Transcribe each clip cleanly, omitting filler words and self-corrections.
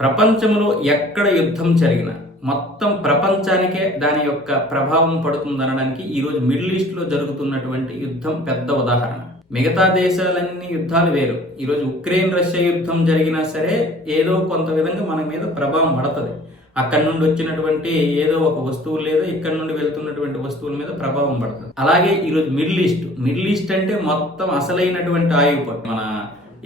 ప్రపంచంలో ఎక్కడ యుద్ధం జరిగినా మొత్తం ప్రపంచానికే దాని యొక్క ప్రభావం పడుతుందనడానికి ఈరోజు మిడిల్ ఈస్ట్లో జరుగుతున్నటువంటి యుద్ధం పెద్ద ఉదాహరణ. మిగతా దేశాలన్నీ యుద్ధాలు వేరు. ఈరోజు ఉక్రెయిన్ రష్యా యుద్ధం జరిగినా సరే ఏదో కొంత విధంగా మన మీద ప్రభావం పడుతుంది. అక్కడి నుండి వచ్చినటువంటి ఏదో ఒక వస్తువులు లేదా ఇక్కడ నుండి వెళ్తున్నటువంటి వస్తువుల మీద ప్రభావం పడుతుంది. అలాగే ఈరోజు మిడిల్ ఈస్ట్ అంటే మొత్తం అసలైనటువంటి ఆయుపట్టు మన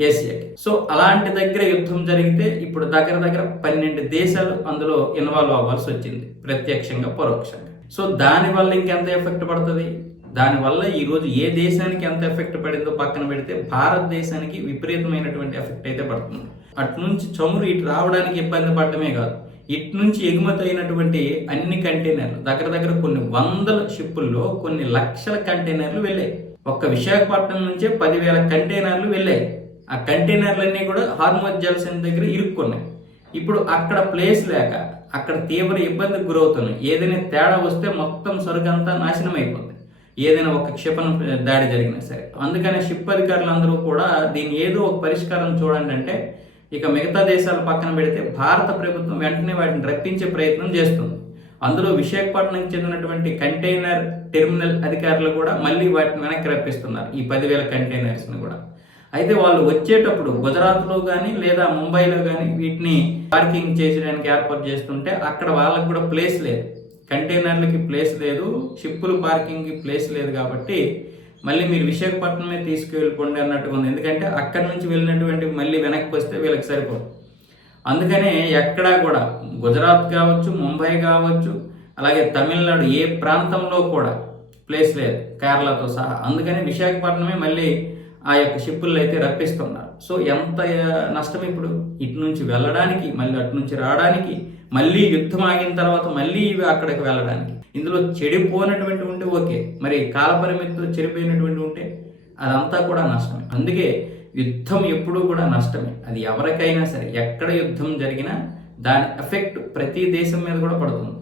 ఏసియాకి. సో అలాంటి దగ్గర యుద్ధం జరిగితే ఇప్పుడు దగ్గర 12 దేశాలు అందులో ఇన్వాల్వ్ అవ్వాల్సి వచ్చింది, ప్రత్యక్షంగా పరోక్షంగా. సో దానివల్ల ఇంకెంత ఎఫెక్ట్ పడుతుంది? దానివల్ల ఈరోజు ఏ దేశానికి ఎంత ఎఫెక్ట్ పడిందో పక్కన పెడితే భారతదేశానికి విపరీతమైనటువంటి ఎఫెక్ట్ అయితే పడుతుంది. అటు నుంచి చమురు ఇటు రావడానికి ఇబ్బంది పడటమే కాదు, ఇటు నుంచి ఎగుమతి అయినటువంటి అన్ని కంటైనర్లు దగ్గర కొన్ని వందల షిప్పుల్లో కొన్ని లక్షల కంటైనర్లు వెళ్ళాయి. ఒక్క విశాఖపట్నం నుంచే 10,000 కంటైనర్లు వెళ్ళాయి. ఆ కంటైనర్లన్నీ కూడా హార్మోజ్ జలసంధి దగ్గర ఇరుక్కున్నాయి. ఇప్పుడు అక్కడ ప్లేస్ లేక అక్కడ తీవ్ర ఇబ్బందికి గురవుతున్నాయి. ఏదైనా తేడా వస్తే మొత్తం సరుకంతా నాశనం అయిపోతుంది, ఏదైనా ఒక క్షిపణి దాడి జరిగినా సరే. అందుకనే షిప్ అధికారులందరూ కూడా దీన్ని ఏదో ఒక పరిష్కారం చూడండి అంటే, ఇక మిగతా దేశాలు పక్కన పెడితే భారత ప్రభుత్వం వెంటనే వాటిని రప్పించే ప్రయత్నం చేస్తుంది. అందులో విశాఖపట్నంకి చెందినటువంటి కంటైనర్ టెర్మినల్ అధికారులు కూడా మళ్ళీ వాటిని వెనక్కి రప్పిస్తున్నారు, ఈ 10,000 కంటైనర్స్ని కూడా. అయితే వాళ్ళు వచ్చేటప్పుడు గుజరాత్లో కానీ లేదా ముంబైలో కానీ వీటిని పార్కింగ్ చేసేయడానికి ఏర్పాటు చేస్తుంటే అక్కడ వాళ్ళకి కూడా ప్లేస్ లేదు, కంటైనర్లకి ప్లేస్ లేదు, షిప్పులు పార్కింగ్కి ప్లేస్ లేదు. కాబట్టి మళ్ళీ మీరు విశాఖపట్నమే తీసుకువెళ్ళిపోండి అన్నట్టుగా ఉంది. ఎందుకంటే అక్కడి నుంచి వెళ్ళినటువంటి మళ్ళీ వెనక్కి వస్తే వీళ్ళకి సరిపోదు. అందుకనే ఎక్కడా కూడా గుజరాత్ కావచ్చు, ముంబై కావచ్చు, అలాగే తమిళనాడు ఏ ప్రాంతంలో కూడా ప్లేస్ లేదు, కేరళతో సహా. అందుకని విశాఖపట్నమే మళ్ళీ ఆ యొక్క షిప్పులు అయితే రప్పిస్తున్నారు. సో ఎంత నష్టం ఇప్పుడు, ఇటు నుంచి వెళ్ళడానికి, మళ్ళీ అటు నుంచి రావడానికి, మళ్ళీ యుద్ధం ఆగిన తర్వాత మళ్ళీ ఇవి అక్కడికి వెళ్ళడానికి. ఇందులో చెడిపోయినటువంటి ఉంటే ఓకే, మరి కాలపరిమితితో చెడిపోయినటువంటి ఉంటే అదంతా కూడా నష్టమే. అందుకే యుద్ధం ఎప్పుడూ కూడా నష్టమే. అది ఎవరికైనా సరే, ఎక్కడ యుద్ధం జరిగినా దాని ఎఫెక్ట్ ప్రతి దేశం మీద కూడా పడుతుంది.